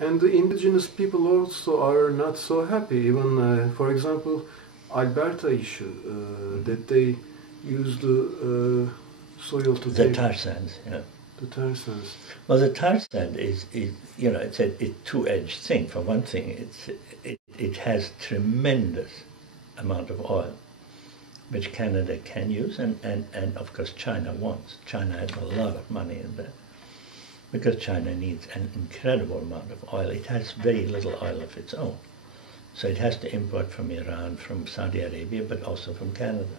And the indigenous people also are not so happy. Even, for example, Alberta issue, that they use the soil to The take tar sands, yeah. the tar sands. Well, the tar sand is you know, it's a two-edged thing. For one thing, it has tremendous amount of oil, which Canada can use, and of course China wants. China has a lot of money in there, because China needs an incredible amount of oil. It has very little oil of its own. So it has to import from Iran, from Saudi Arabia, but also from Canada,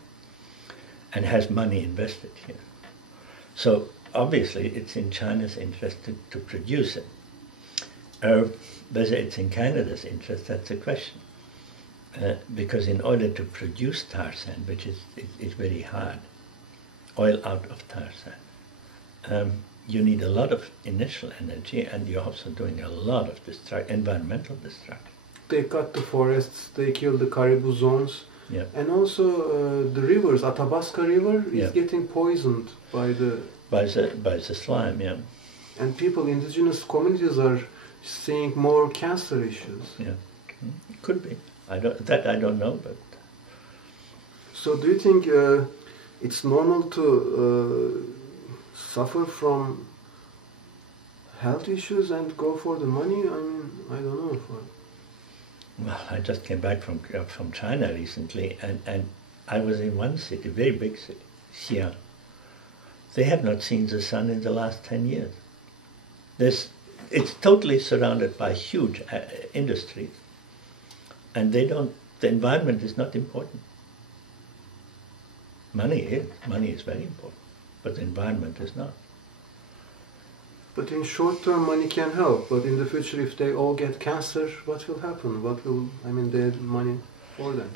and has money invested here. So obviously it's in China's interest to produce it. Whether it's in Canada's interest, that's a question. Because in order to produce tar sand, which is very hard, oil out of tar sand, you need a lot of initial energy, and you're also doing a lot of environmental destruction. They cut the forests, they kill the caribou zones, Yep. and also the rivers, Athabasca River is Yep. getting poisoned by By the slime, yeah. and people, indigenous communities are seeing more cancer issues. Yeah, could be. I don't know, but So do you think it's normal to suffer from health issues and go for the money? I mean, I don't know. well, I just came back from China recently, and I was in one city, very big city, Xi'an. They have not seen the sun in the last 10 years. It's totally surrounded by huge industries, and the environment is not important. Money is very important, but the environment is not. But in short term, money can help. But in the future, if they all get cancer, what will happen? They had money for them.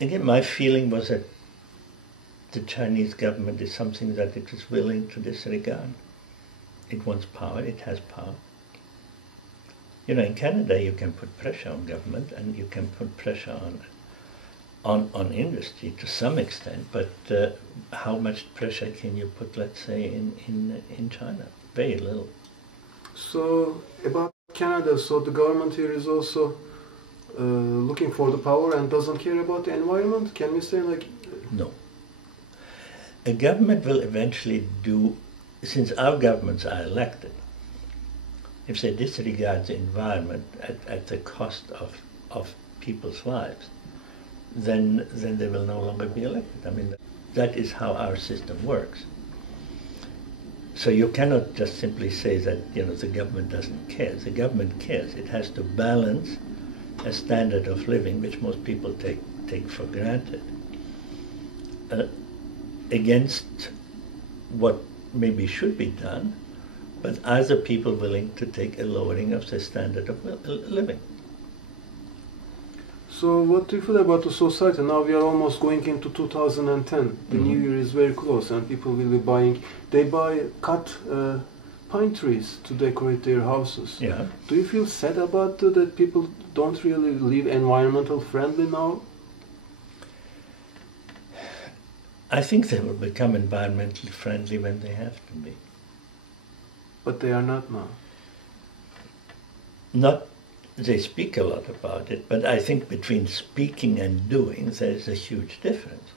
Again, my feeling was that the Chinese government is something that it is willing to disregard. It wants power, it has power. You know, in Canada you can put pressure on government, and you can put pressure on industry to some extent, but how much pressure can you put, let's say, in China? Very little. So about Canada, so the government here is also looking for the power and doesn't care about the environment? Can we say like... No. A government will eventually do, since our governments are elected, if they disregard the environment at the cost of people's lives, then they will no longer be elected. I mean, that is how our system works. So you cannot just simply say that, you know, the government doesn't care. The government cares. It has to balance a standard of living which most people take for granted against what maybe should be done, but are the people willing to take a lowering of the standard of living? So what do you feel about the society? Now we are almost going into 2010. The New Year is very close, and people will be buying. They cut pine trees to decorate their houses. Yeah. Do you feel sad about that people don't really live environmental friendly now? I think they will become environmentally friendly when they have to be. But they are not now. They speak a lot about it, but I think between speaking and doing, there's a huge difference.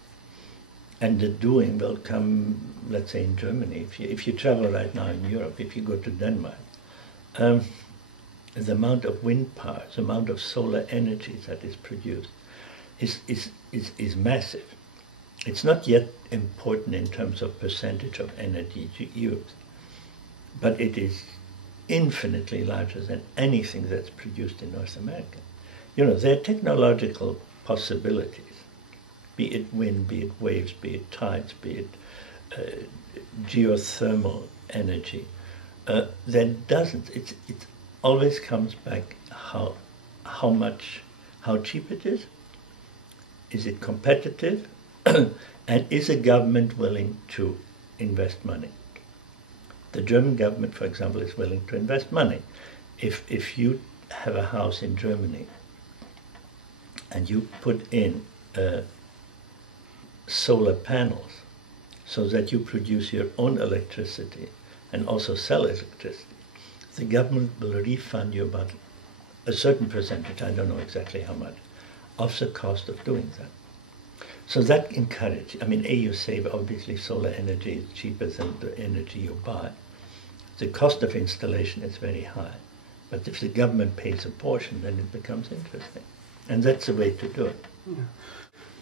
And the doing will come, let's say, in Germany. If you travel right now in Europe, if you go to Denmark, the amount of wind power, the amount of solar energy that is produced is massive. It's not yet important in terms of percentage of energy used, but it is infinitely larger than anything that's produced in North America. You know, there are technological possibilities, be it wind, be it waves, be it tides, be it geothermal energy, that doesn't. It always comes back how cheap it is it competitive, and is a government willing to invest money? The German government, for example, is willing to invest money. If you have a house in Germany and you put in solar panels so that you produce your own electricity and also sell electricity, the government will refund you about a certain percentage, I don't know exactly how much, of the cost of doing that. So that encourages, I mean, you save, obviously solar energy is cheaper than the energy you buy. The cost of installation is very high. But if the government pays a portion, then it becomes interesting. And that's the way to do it. Yeah.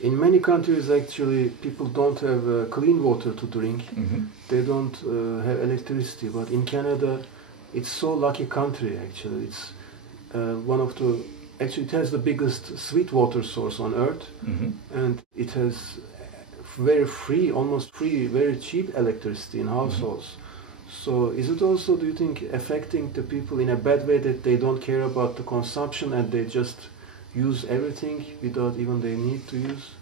In many countries, actually, people don't have clean water to drink. Mm-hmm. They don't have electricity. But in Canada, it's so lucky country, actually. It's one of the... Actually, it has the biggest sweet water source on Earth. Mm-hmm. And it has very free, almost free, very cheap electricity in households. Mm-hmm. So is it also, do you think, affecting the people in a bad way that they don't care about the consumption and they just use everything without even they need to use?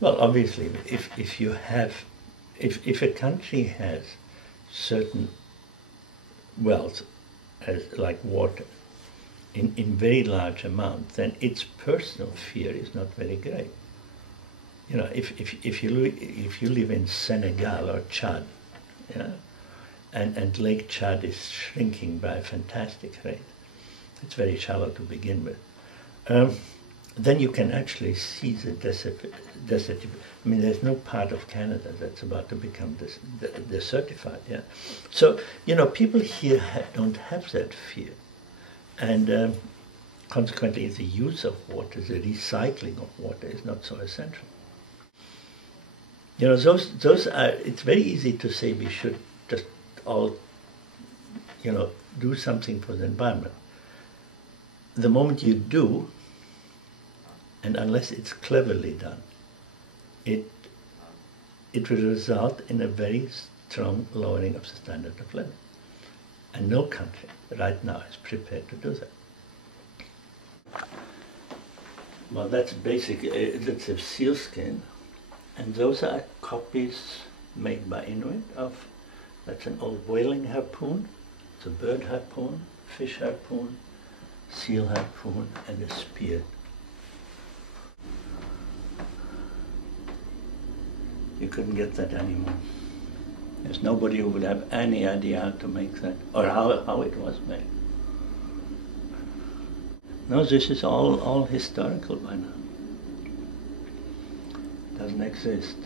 Well, obviously, if a country has certain wealth, like water, in very large amount, then its personal fear is not very great. You know, if you live in Senegal or Chad, yeah, and Lake Chad is shrinking by a fantastic rate, it's very shallow to begin with, then you can actually see the desertification. I mean, there's no part of Canada that's about to become desertified. Yeah, so you know, people here don't have that fear, and consequently, the use of water, the recycling of water, is not so essential. You know, those are. It's very easy to say we should just all, you know, do something for the environment. The moment you do, and unless it's cleverly done, it will result in a very strong lowering of the standard of living. And no country right now is prepared to do that. Well, that's basically, that's a sealskin, and those are copies made by Inuit of, that's an old whaling harpoon, it's a bird harpoon, fish harpoon, seal harpoon, and a spear. You couldn't get that anymore. There's nobody who would have any idea how to make that, or how it was made. No, this is all historical by now. Doesn't exist.